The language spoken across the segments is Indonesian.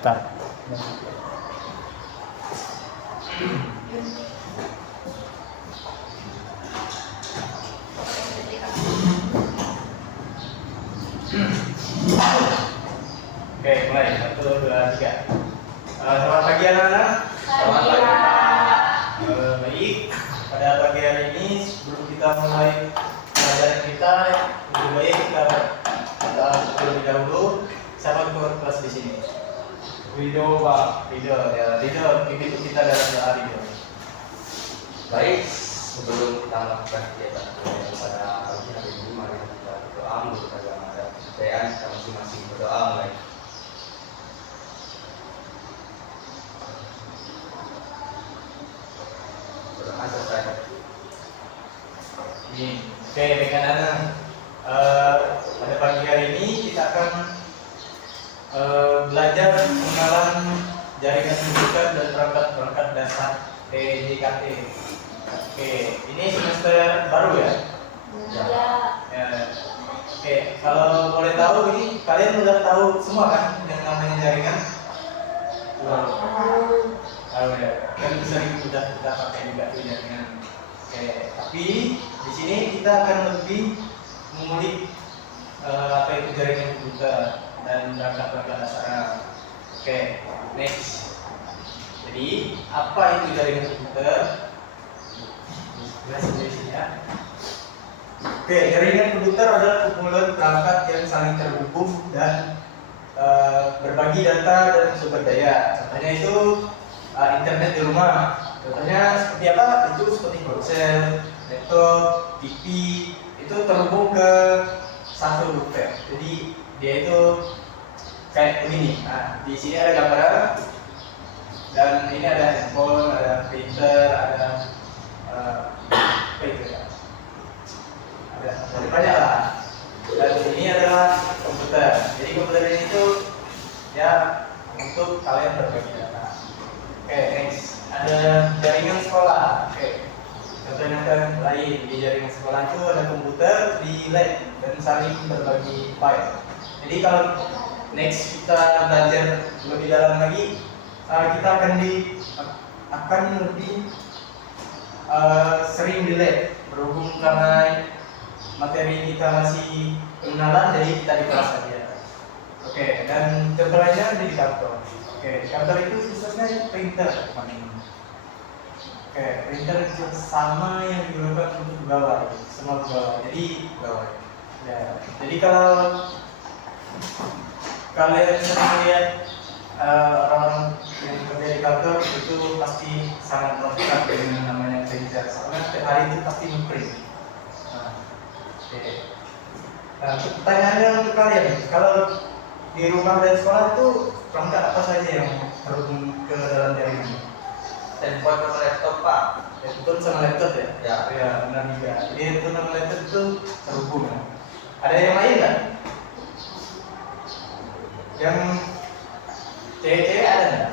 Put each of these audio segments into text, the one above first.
Start. Oke, mulai. 1, 2, 3. Selamat pagi anak-anak. Selamat pagi, Pak. Baik, pada pagi hari ini sebelum kita mulai pelajaran kita, lebih baik kita terlebih dahulu. Siapa ketua kelas di sini? Video Pak. Ridho, ya. Ridho, pimpin kita dalam doa Ridho. Baik, sebelum kita melakukan kegiatan pada pagi hari ini, mari kita berdoa menurut agama dan kepercayaan kita masing-masing. Berdoa mulai. Berdoa selesai. Oke, dengan anak pada pagi hari ini kita akan belajar pengenalan jaringan komputer dan perangkat-perangkat dasar PDKT. Oke, ini semester baru ya? Ya. Ya. Oke, kalau boleh tahu ini kalian udah tahu semua kan yang namanya jaringan? Tahu ya. Kan sering udah kita pakai juga tuh jaringan. Oke, tapi di sini kita akan lebih mengulik apa itu jaringan komputer dan perangkat-perangkat dasarnya. Oke, next. Jadi apa itu jaringan komputer? Jelas di sini ya. Oke, jaringan komputer adalah kumpulan perangkat yang saling terhubung dan berbagi data dan sumber daya. Contohnya itu internet di rumah. Contohnya seperti apa? Itu seperti ponsel, laptop, TV, itu terhubung ke satu router. Jadi dia itu kayak begini. Nah, di sini ada gambar dan ini ada handphone, ada printer, ada apa itu ya? Ada banyak lah. Dan ini adalah komputer. Jadi komputer ini tuh ya untuk kalian berbagi data. Oke, next. Ada jaringan sekolah. Oke. Contohnya kan lain di jaringan sekolah itu ada komputer di lab dan saling berbagi file. Jadi kalau next kita belajar lebih dalam lagi, kita akan lebih sering di lab berhubung karena materi kita masih pengenalan, jadi kita di kelas saja. Oke, dan contoh lainnya ada di kantor. Oke, di kantor itu khususnya printer. Oke, printer itu sama yang digunakan untuk pegawai, semua pegawai. Jadi pegawai. Ya, jadi kalau kalian sering lihat orang-orang yang kerja di kantor itu pasti sangat melekat dengan namanya printer. Soalnya setiap hari itu pasti ngeprint. Nah, oke. Nah, pertanyaannya untuk kalian, kalau di rumah dan sekolah itu perangkat apa saja yang terhubung ke dalam jaringan? Handphone sama laptop, Pak. Handphone sama laptop ya? Ya. Ya, benar juga. Jadi handphone sama laptop itu terhubung ya. Ada yang lain nggak? Yang cewek-cewek ada nggak?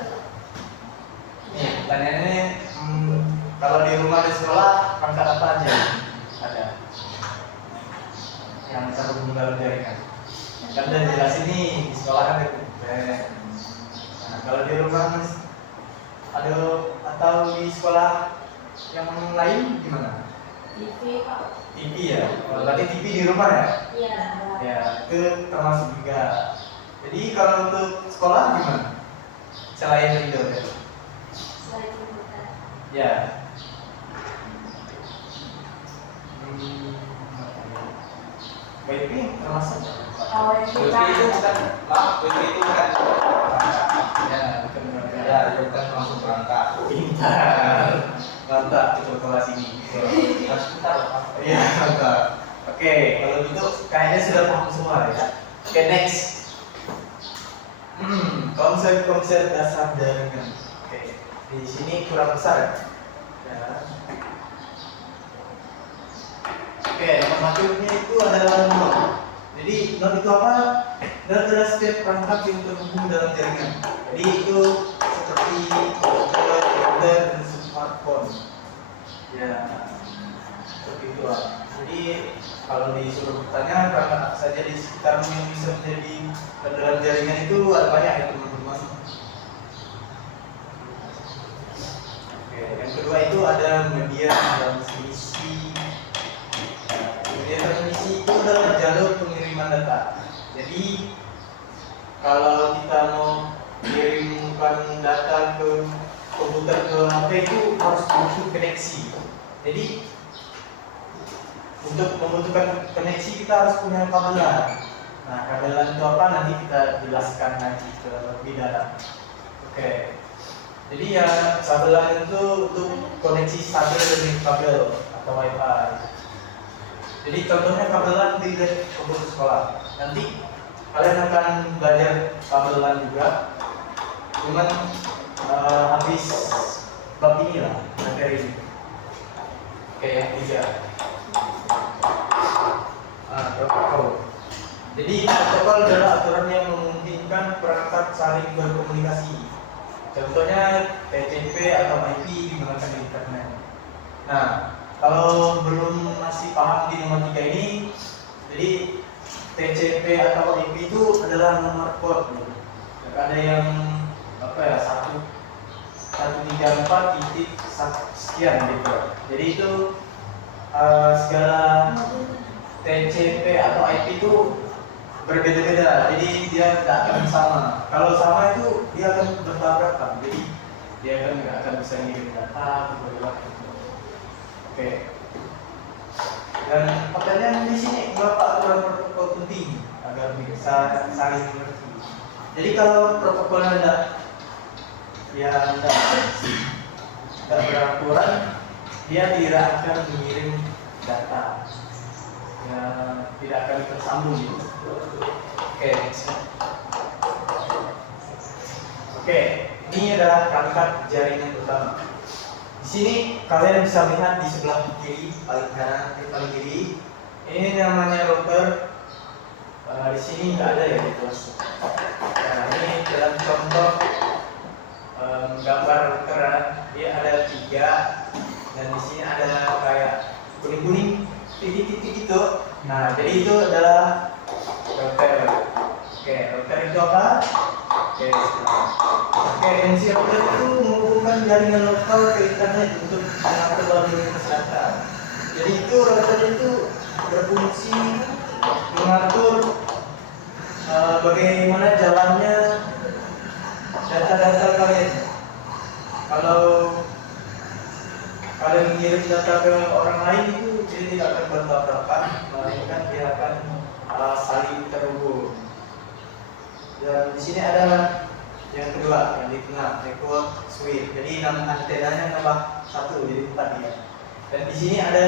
Nih, pertanyaannya kalau di rumah dan sekolah perangkat apa aja? Ada yang terhubung dalam jaringan. Kan udah jelasin nih, di sekolah kan ada komputer. Nah, kalau di rumah ada atau di sekolah yang lain gimana? TV, Pak. TV ya? Oh, berarti TV di rumah ya? Iya. Ya, itu termasuk juga. Jadi kalau untuk sekolah gimana? Selain itu ya? Selain komputer. Ya. Wifi termasuk? Kalau yang Wifi kita itu bukan, maaf, Wifi itu bukan. Ya, bukan Ya, itu bukan langsung perangkat. Pintar, mantap itu kelas ini. Harus pintar, Pak. Iya, mantap. Oke, kalau gitu kayaknya sudah paham semua ya. Oke, next. Konsep-konsep dasar jaringan. Oke, di sini kurang besar ya. Oke, nomor satunya itu adalah NOT. Jadi NOT itu apa? NOT adalah setiap perangkat yang terhubung dalam jaringan. Jadi itu seperti komputer dan smartphone. Ya, seperti itu lah. Jadi kalau disuruh bertanya perangkat apa saja di sekitarmu yang bisa menjadi dalam jaringan itu ada banyak ya teman-teman. memasukkan data ke komputer ke HP itu harus butuh koneksi. Jadi untuk membutuhkan koneksi kita harus punya kabelan. Nah, kabelan itu apa nanti kita jelaskan nanti ke lebih dalam. Oke. Jadi ya kabelan itu untuk koneksi stabil dengan kabel atau WiFi. Jadi contohnya kabelan di komputer sekolah. Nanti kalian akan belajar kabelan juga. Cuman habis bab ini lah materi ini. Oke, yang ketiga. Protokol. Jadi protokol adalah aturan yang memungkinkan perangkat saling berkomunikasi. Contohnya TCP atau IP digunakan di internet. Nah, kalau belum masih paham di nomor 3 ini, jadi TCP atau IP itu adalah nomor port. Ada yang apa ya 134 titik sekian gitu. Jadi itu segala TCP atau IP itu berbeda-beda, jadi dia tidak akan sama. Kalau sama itu dia akan bertabrakan, jadi dia akan nggak akan bisa ngirim data atau Oke. Dan pertanyaan di sini berapa aturan protokol penting agar bisa saling mengerti. Jadi kalau protokolnya tidak beraturan, dia tidak akan mengirim data. Ya, tidak akan tersambung gitu. Oke, Oke, ini adalah perangkat jaringan utama. Di sini kalian bisa lihat di sebelah kiri, paling kanan, paling kiri. Ini namanya router. Di sini nggak ada ya di kelas. Nah, ini dalam contoh gambar router, dia ada 3 dan di sini ada kayak kuning-kuning titik-titik itu. Nah, jadi itu adalah router. Oke, router itu apa? Fungsi router itu menghubungkan jaringan lokal ke internet untuk mengatur lalu lintas data. Jadi itu router itu berfungsi mengatur bagaimana jalannya data-data kalian. Kalau kalian mengirim data ke orang lain itu jadi tidak akan bertabrakan, melainkan dia akan saling terhubung. Dan di sini ada yang kedua yang di tengah, network switch. Jadi nama antenanya tambah 1 jadi 4 ya. Dan di sini ada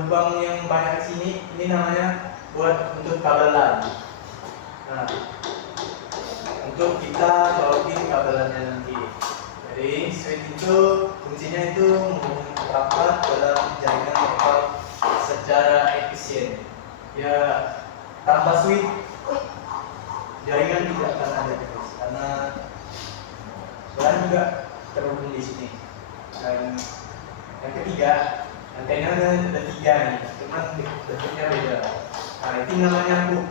lubang yang banyak di sini. Ini namanya buat untuk kabelan. Nah, untuk kita colokin kabelannya nanti. Jadi switch itu fungsinya itu menghubungkan perangkat dalam jaringan lokal secara efisien. Ya, tanpa switch jaringan tidak akan ada terus karena kalian juga terhubung di sini. Dan yang ketiga, antena ada 3 nih, cuman bentuknya beda. Nah, itu namanya hub.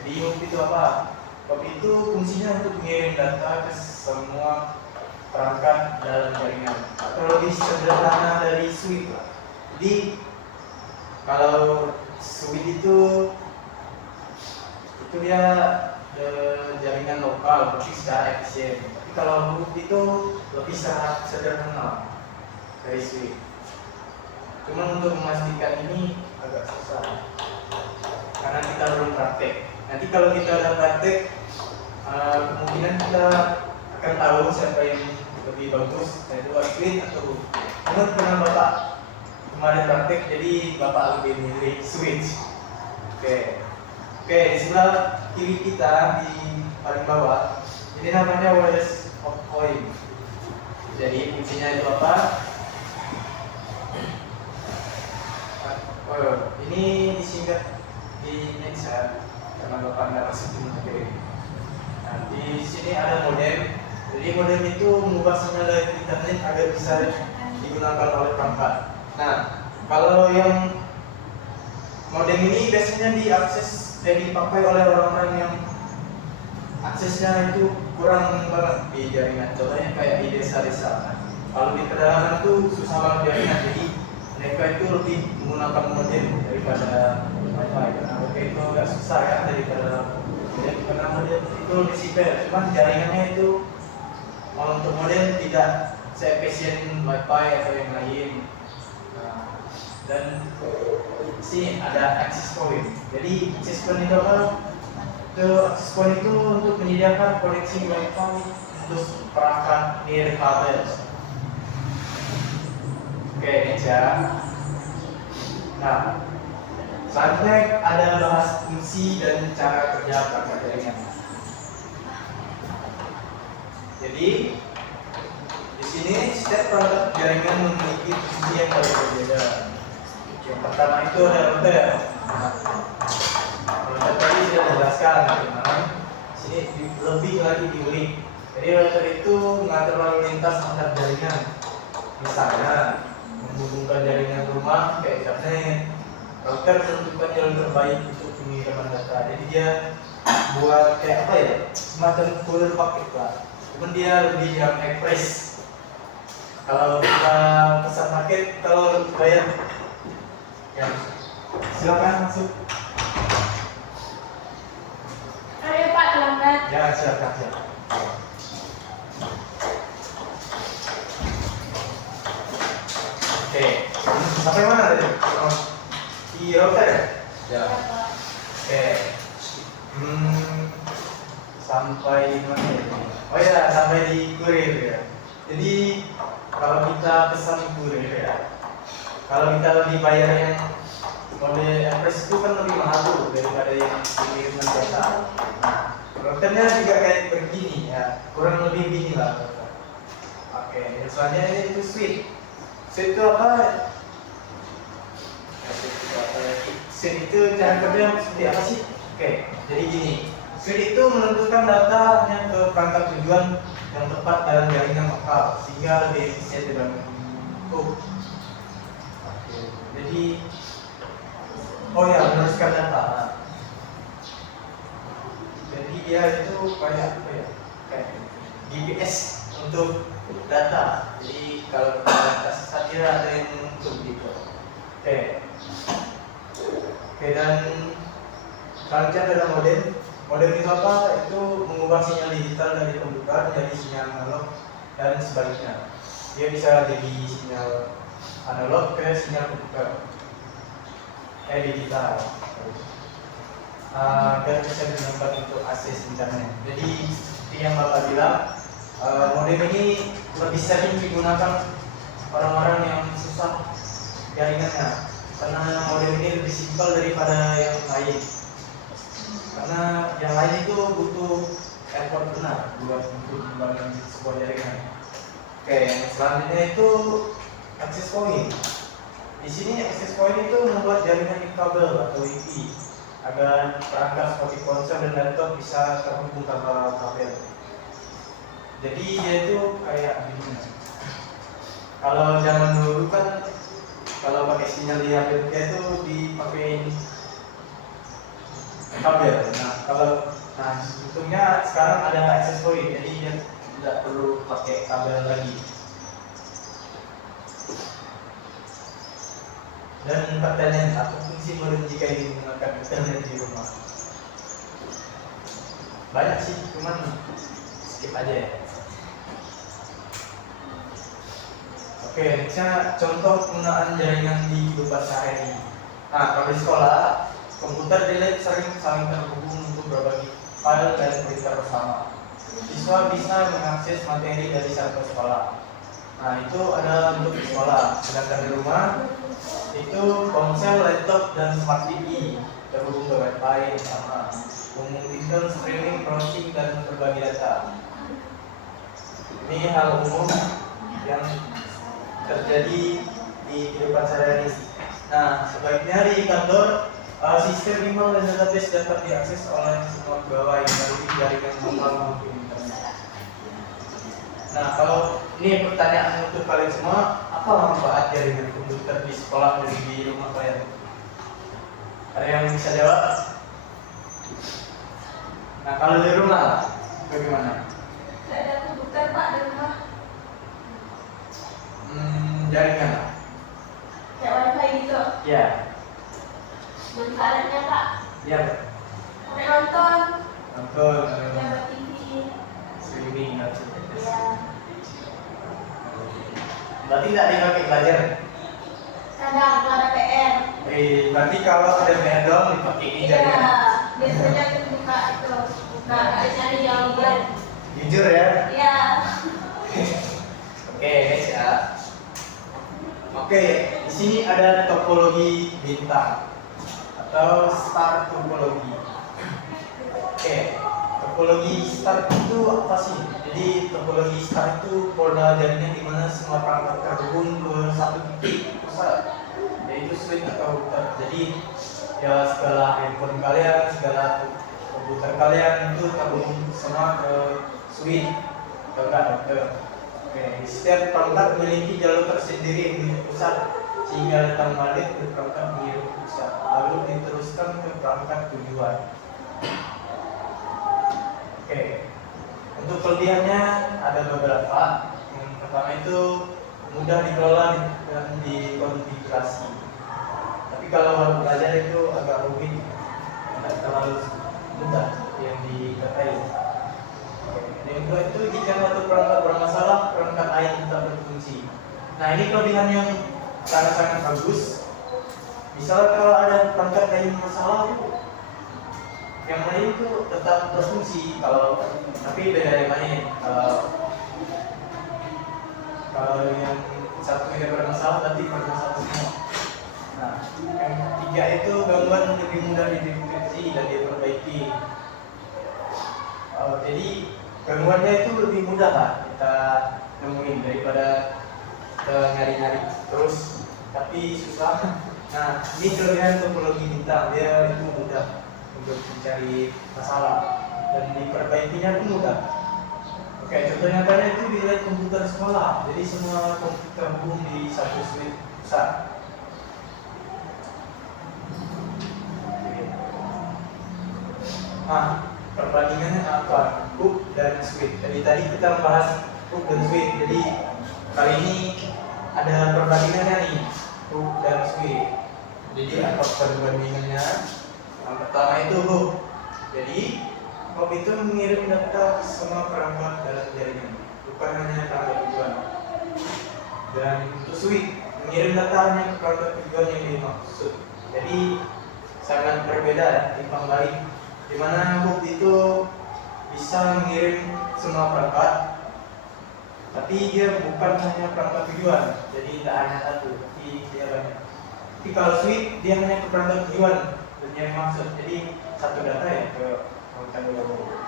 Jadi hub itu apa? Hub itu fungsinya untuk mengirim data ke semua perangkat dalam jaringan, atau lebih sederhana dari switch. Jadi kalau switch itu dia jaringan lokal, tapi secara efisien. Tapi kalau hub itu lebih sangat sederhana dari switch. Cuma untuk memastikan ini agak susah karena kita belum praktek. Nanti kalau kita udah praktek, kemungkinan kita akan tahu siapa yang lebih bagus, yaitu switch atau hub. Karena Bapak kemarin praktek, jadi Bapak lebih milih switch. Oke, di sebelah kiri kita di paling bawah, ini namanya wireless coil. Jadi fungsinya itu apa? Ini disingkat di next karena Bapak nggak masuk di materi. Nah, di sini ada modem. Jadi modem itu mengubah sinyal dari internet agar bisa digunakan oleh perangkat. Nah, kalau yang modem ini biasanya dipakai oleh orang-orang yang aksesnya itu kurang banget di jaringan. Contohnya kayak di desa-desa. Kalau di pedalaman itu susah banget jaringan. Jadi mereka itu lebih menggunakan modem daripada wifi. Karena wifi itu agak susah ya daripada modem. Karena modem itu lebih simpel. Cuman jaringannya itu untuk modem tidak seefisien wifi atau yang lain. Nah, dan sini ada access point. Jadi access point itu apa? Access point itu untuk menyediakan koneksi wifi untuk perangkat nirkabel. Oke, next ya. Nah, selanjutnya ada bahas fungsi dan cara kerja perangkat jaringan. Jadi di sini setiap perangkat jaringan memiliki fungsi yang berbeda. Yang pertama itu ada router. Nah, router tadi sudah dijelaskan, nah, sini lebih lagi diulik. Jadi router itu mengatur lalu lintas antar jaringan. Misalnya menghubungkan jaringan rumah kayak internet. Router menentukan jalur terbaik untuk pengiriman data. Jadi dia buat kayak apa ya? Semacam full paket lah. Cuman dia lebih yang express. Kalau kita pesan paket, kalau bayar, ya silakan masuk. Ayo Pak, lambat. Ya silakan. Oke, sampai mana tadi? Oh, di router ya? Ya. Oke. Sampai mana ya? Oh ya, sampai di kurir ya. Jadi kalau kita pesan kurir ya, kalau kita lebih bayar yang mode express itu kan lebih mahal tuh daripada yang pengiriman data. Nah, routernya juga kayak begini ya, kurang lebih begini lah. Oke, yang selanjutnya itu switch. Switch itu apa? Switch itu cara kerja seperti apa sih? Oke, jadi gini. Switch itu menentukan datanya ke perangkat tujuan yang tepat dalam jaringan lokal sehingga lebih efisien dalam Oke, jadi oh ya, meneruskan data. Jadi dia itu kayak apa ya? Kayak GPS untuk data. Jadi kalau kita sesat dia ada yang untuk gitu. Oke, dan selanjutnya adalah modem. Modem itu apa? Itu mengubah sinyal digital dari komputer menjadi sinyal analog dan sebaliknya. Dia bisa jadi sinyal analog ke sinyal komputer. Digital. Dan bisa digunakan untuk akses internet. Jadi seperti yang Bapak bilang, modem ini lebih sering digunakan orang-orang yang susah jaringannya. Karena modem ini lebih simpel daripada yang lain. Karena yang lain itu butuh effort benar buat untuk membangun sebuah jaringan. Oke, yang selanjutnya itu access point. Di sini access point itu membuat jaringan kabel atau Wi-Fi agar perangkat seperti ponsel dan laptop bisa terhubung tanpa kabel. Jadi dia itu kayak gini. Kalau zaman dulu kan kalau pakai sinyal di HP itu dipakai kabel. Nah untungnya sekarang ada access point, jadi dia tidak perlu pakai kabel lagi. Dan pertanyaan, apa fungsi modem jika ingin menggunakan internet di rumah? Banyak sih, cuman skip aja ya. Oke, nextnya contoh penggunaan jaringan di kehidupan sehari-hari. Nah, kalau di sekolah, komputer dan laptop sering saling terhubung untuk berbagi file dan berita bersama. Siswa bisa mengakses materi dari server sekolah. Nah, itu ada untuk di sekolah. Sedangkan di rumah, itu ponsel, laptop, dan smart TV terhubung ke Wi-Fi sama memungkinkan streaming, browsing, dan berbagi data. Ini hal umum yang terjadi di kehidupan sehari-hari. Nah, sebaiknya di kantor sistem email dan database dapat diakses oleh semua pegawai melalui jaringan lokal maupun internet. Nah, kalau ini pertanyaan untuk kalian semua, apa manfaat jaringan komputer di sekolah dan di rumah kalian? Ada yang bisa jawab? Nah, kalau di rumah bagaimana? Tidak ada komputer Pak di rumah. Jaringan? Kayak wifi gitu. Ya. Manfaatnya Pak, Ya. sampai nonton, Nonton, nonton TV. streaming, dan sebagainya. Ya. Berarti tidak dipakai belajar. Kadang kalau ada PR. Berarti kalau ada PR doang dipakai ini Iya, jadinya. biasanya aku buka itu. Buka, ada cari jawaban. Jujur ya. Iya. Oke, guys ya. Oke, di sini ada topologi bintang atau star topologi. Oke, topologi star itu apa sih? Jadi topologi star itu polder jaringan di mana semua perangkat terhubung ke satu titik pusat, yaitu switch atau router. Jadi ya segala handphone kalian, segala komputer kalian itu terhubung semua ke switch atau router. Oke, setiap perangkat memiliki jalur tersendiri di pusat sehingga datang balik ke perangkat di pusat lalu diteruskan ke perangkat tujuan. Oke, untuk kelebihannya ada beberapa. Yang pertama itu mudah dikelola dan dikonfigurasi. Tapi kalau baru belajar itu agak rumit, tidak terlalu mudah yang dikatai. Yang kedua itu jika satu perangkat bermasalah, perangkat lain tetap berfungsi. Nah ini kelebihan yang sangat-sangat bagus. Misalnya kalau ada perangkat lain masalah, yang lain itu tetap berfungsi. Tapi beda yang lain. Kalau yang satu tidak bermasalah, berarti bermasalah semua. Nah, yang ketiga itu gangguan lebih mudah dideteksi dan diperbaiki. Jadi gangguannya itu lebih mudah lah kita nemuin daripada kita nyari-nyari terus tapi susah. Nah ini kelebihan topologi bintang, dia itu mudah untuk mencari masalah dan diperbaikinya itu mudah. Oke, contoh nyatanya itu di lab komputer sekolah. Jadi semua komputer terhubung di satu switch pusat. Nah, perbandingannya apa? Hook dan switch. Jadi tadi kita membahas hook dan switch. Jadi kali ini ada perbandingannya nih, hook dan switch. Jadi apa perbandingannya? Yang pertama itu hook. Jadi hook itu mengirim data ke semua perangkat dalam jaringan, bukan hanya perangkat tujuan. Dan untuk switch mengirim data hanya ke perangkat tujuan yang dimaksud. Jadi sangat berbeda timbang balik. Di mana hook itu bisa mengirim semua perangkat, tapi dia bukan hanya perangkat tujuan, jadi tidak hanya satu, tapi dia banyak. Tapi kalau switch dia hanya ke perangkat tujuan dan yang maksud, jadi satu data ya ke perangkat tujuan.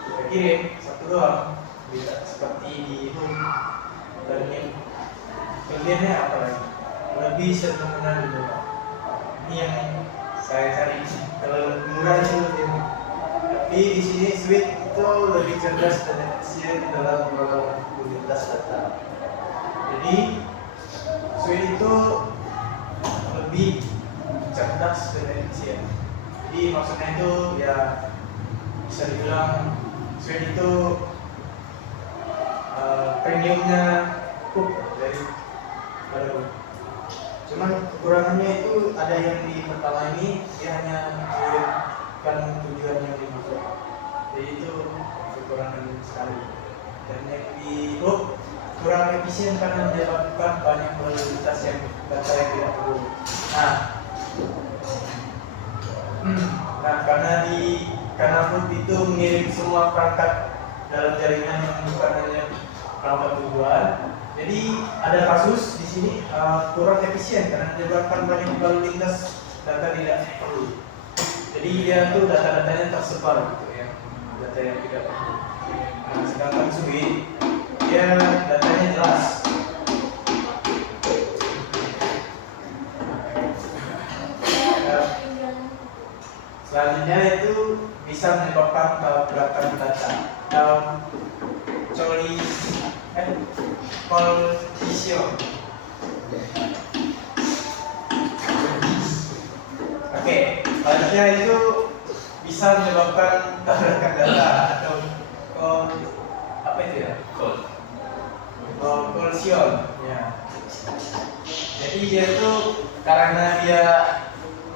Kita kirim satu doang, tidak seperti di hook dan ini. Kelebihannya apa lagi? Lebih sederhana dulu. Ini yang saya cari. Kalau murah itu lebih. Tapi di sini switch itu lebih cerdas dan efisien dalam mengelola mobilitas data. Jadi switch itu lebih cerdas dan efisien. Jadi maksudnya itu ya bisa dibilang switch itu premiumnya hook dari pada hook. Cuman kekurangannya itu ada yang di pertama ini dia hanya mengirimkan tujuan yang dimaksud. Jadi itu kekurangan sekali. Dan yang di hook kurang efisien karena menyebabkan banyak probabilitas yang data yang tidak perlu. Nah karena hook itu mengirim semua perangkat dalam jaringan yang bukan hanya perangkat tujuan. Jadi ada kasus di sini kurang efisien karena menyebabkan banyak lalu lintas data tidak perlu. Jadi dia tuh data-datanya tersebar gitu ya, data yang tidak perlu. Nah, sedangkan switch dia datanya jelas. Selanjutnya itu bisa menyebabkan tabrakan data dalam kollision. Oke, selanjutnya itu bisa menyebabkan tabrakan data atau apa itu ya? Kollision. Ya. Jadi dia itu karena dia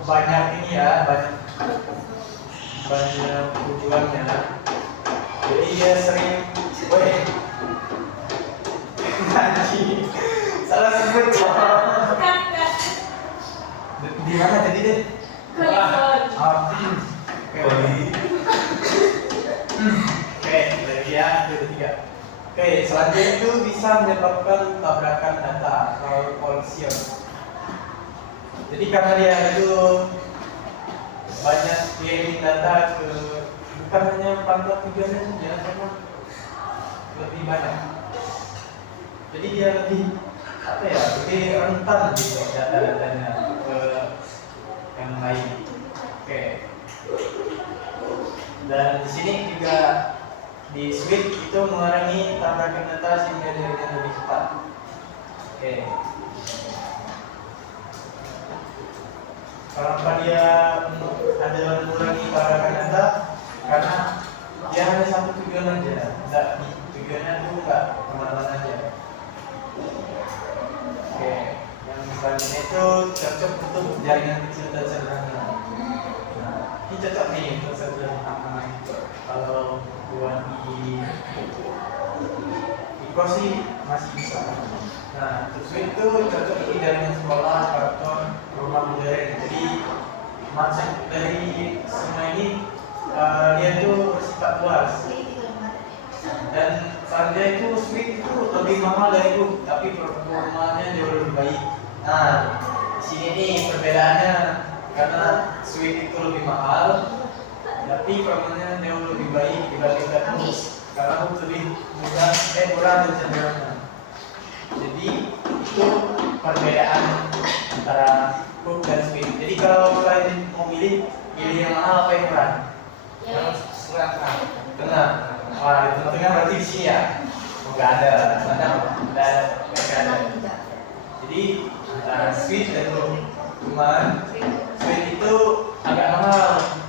banyak ini ya, banyak tujuannya. Jadi dia sering, salah ya. Oke, selanjutnya itu bisa menyebabkan tabrakan data atau collision. Jadi karena dia itu banyak kirim data ke bukan hanya pangkat tujuannya saja, sama lebih banyak. Jadi dia lebih apa ya, lebih rentan gitu data-datanya ke yang lain. Oke. Dan di sini juga di switch itu mengurangi tabrakan data sehingga jaringan lebih cepat. Oke. Kenapa dia ada mengurangi tabrakan data? Karena dia hanya satu tujuan aja, tidak tujuannya itu nggak kemana-mana aja. Oke, yang selanjutnya itu cocok untuk jaringan kecil dan sederhana. Nah, ini cocok nih untuk sederhana. Kalau buat di kos sih masih bisa. Nah, terus itu cocok di jaringan sekolah, kantor, rumah modern. Jadi maksud dari semua ini dia itu bersifat luas. Dan seandainya itu suite itu lebih mahal dari itu, tapi performanya jauh lebih baik. Nah, di sini nih perbedaannya, karena suite itu lebih mahal, tapi performanya jauh lebih baik dibandingkan host, karena host lebih murah dan sederhana. Jadi itu perbedaan antara host dan suite. Jadi kalau kalian mau pilih yang mahal apa yang murah? Ya. Tengah. Wah, di tengah berarti di sini ya? Oh, nggak ada. Nggak ada. Jadi antara switch dan room. Cuman switch itu agak mahal